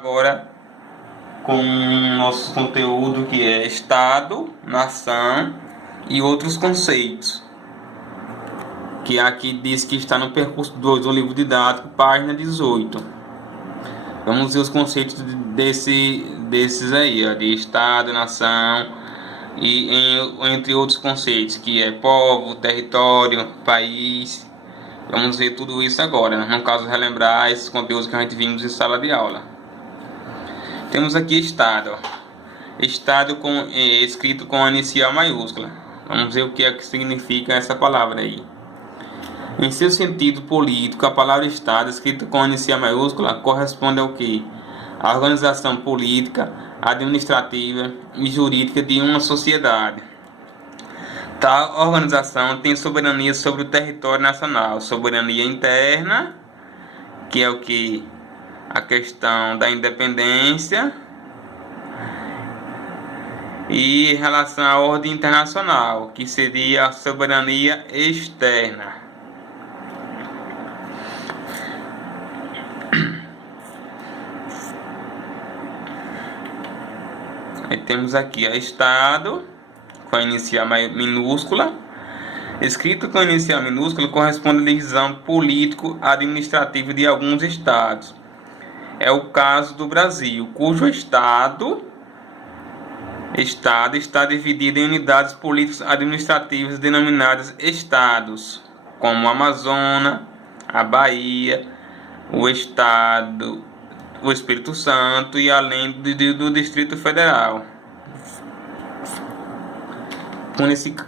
Agora com nosso conteúdo que é Estado, Nação e outros conceitos, que aqui diz que está no percurso 2 do livro didático, página 18. Vamos ver os conceitos desses aí, ó, de Estado, Nação e entre outros conceitos, que é povo, território, país. Vamos ver tudo isso agora, né? No caso, relembrar esses conteúdos que a gente vimos em sala de aula. Temos aqui Estado, ó. Estado escrito com a inicial maiúscula. Vamos ver o que é que significa essa palavra aí. Em seu sentido político, a palavra Estado, escrita com a inicial maiúscula, corresponde ao que? A organização política, administrativa e jurídica de uma sociedade. Tal organização tem soberania sobre o território nacional, soberania interna, que é o que? A questão da independência, e em relação à ordem internacional, que seria a soberania externa. Aí temos aqui o Estado, com a inicial minúscula. Escrito com a inicial minúscula, corresponde à divisão político-administrativa de alguns estados. É o caso do Brasil, cujo Estado está dividido em unidades políticas administrativas denominadas estados, como o Amazonas, a Bahia, o Estado, o Espírito Santo e além do Distrito Federal.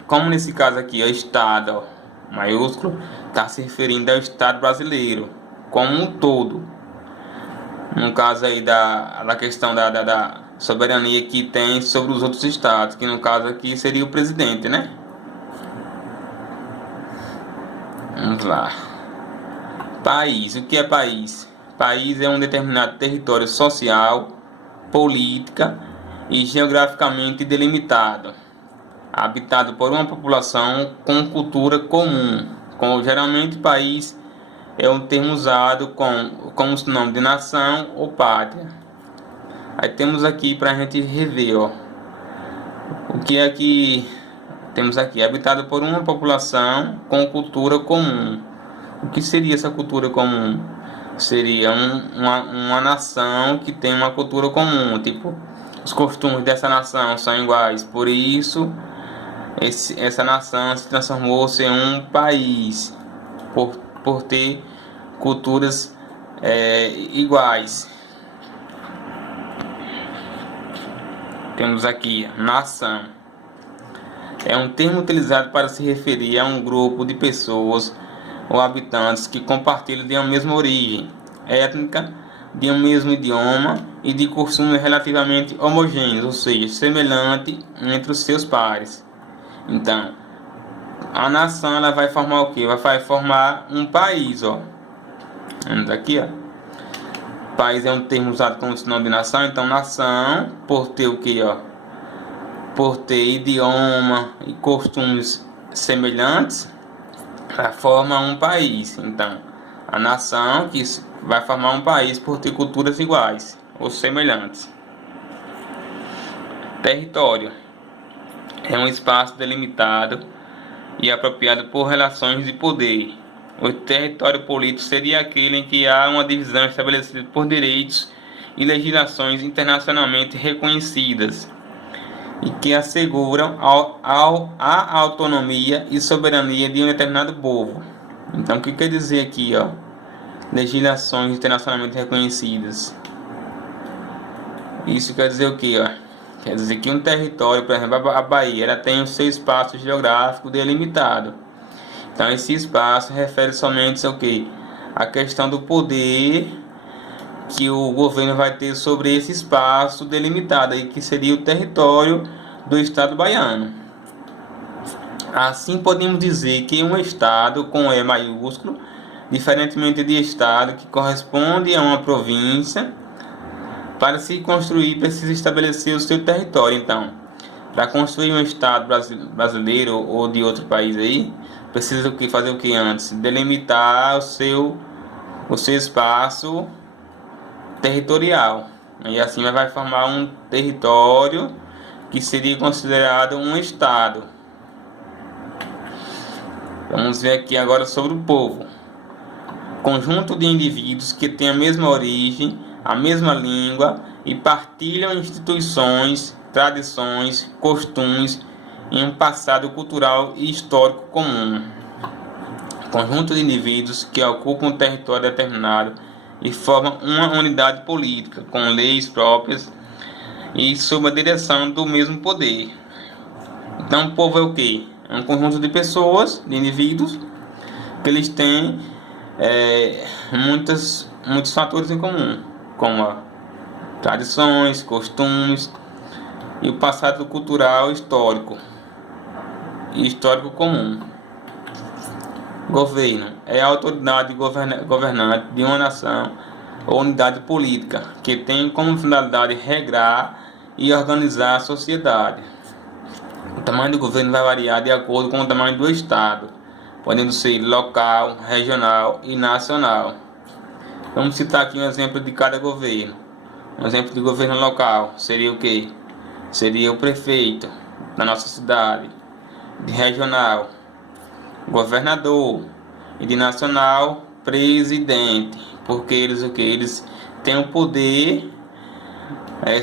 Como nesse caso aqui, o Estado, ó, maiúsculo, está se referindo ao Estado brasileiro como um todo. No caso aí da questão da soberania que tem sobre os outros estados, que no caso aqui seria o presidente, né? Vamos lá. País. O que é país? País é um determinado território social, política e geograficamente delimitado, habitado por uma população com cultura comum. Geralmente, país é um termo usado como sinônimo de nação ou pátria. Aí temos aqui para a gente rever, ó, o que é que temos aqui: habitado por uma população com cultura comum. O que seria essa cultura comum? Seria uma nação que tem uma cultura comum, tipo, os costumes dessa nação são iguais, por isso essa nação se transformou-se em um país, por ter culturas iguais. Temos aqui nação. É um termo utilizado para se referir a um grupo de pessoas ou habitantes que compartilham de uma mesma origem étnica, de um mesmo idioma e de costumes relativamente homogêneos, ou seja, semelhante entre os seus pares. Então, a nação ela vai formar o que? Vai formar um país, ó. Vamos aqui, ó. País é um termo usado como sinônimo de nação. Então, nação, por ter o que, ó? Por ter idioma e costumes semelhantes, ela forma um país. Então, a nação que vai formar um país por ter culturas iguais ou semelhantes. Território é um espaço delimitado e apropriado por relações de poder. O território político seria aquele em que há uma divisão estabelecida por direitos e legislações internacionalmente reconhecidas e que asseguram a autonomia e soberania de um determinado povo. Então, o que quer dizer aqui, ó? Legislações internacionalmente reconhecidas. Isso quer dizer o que, ó? Quer dizer que um território, por exemplo, a Bahia, ela tem o seu espaço geográfico delimitado. Então, esse espaço refere somente ao que? A questão do poder que o governo vai ter sobre esse espaço delimitado, aí, que seria o território do estado baiano. Assim, podemos dizer que um estado com E maiúsculo, diferentemente de estado que corresponde a uma província, para se construir precisa estabelecer o seu território. Então, para construir um estado brasileiro ou de outro país aí, precisa fazer o que antes? Delimitar o seu espaço territorial. E assim vai formar um território que seria considerado um estado. Vamos ver aqui agora sobre o povo. Conjunto de indivíduos que têm a mesma origem, a mesma língua e partilham instituições, tradições, costumes e um passado cultural e histórico comum. Conjunto de indivíduos que ocupam um território determinado e formam uma unidade política com leis próprias e sob a direção do mesmo poder. Então, o povo é o quê? É um conjunto de pessoas, de indivíduos, que eles têm muitos fatores em comum, como tradições, costumes e o passado cultural histórico comum. Governo é a autoridade governante de uma nação ou unidade política que tem como finalidade regrar e organizar a sociedade. O tamanho do governo vai variar de acordo com o tamanho do estado, podendo ser local, regional e nacional. Vamos citar aqui um exemplo de cada governo. Um exemplo de governo local seria o que? Seria o prefeito da nossa cidade. De regional, governador. E de nacional, presidente. Porque eles o que? Eles têm o poder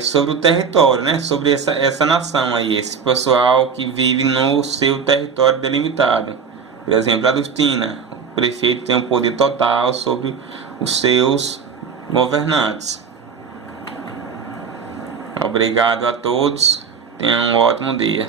sobre o território, né? Sobre essa nação aí, esse pessoal que vive no seu território delimitado. Por exemplo, Agostina, o prefeito tem o poder total sobre os seus governantes. Obrigado a todos, tenham um ótimo dia.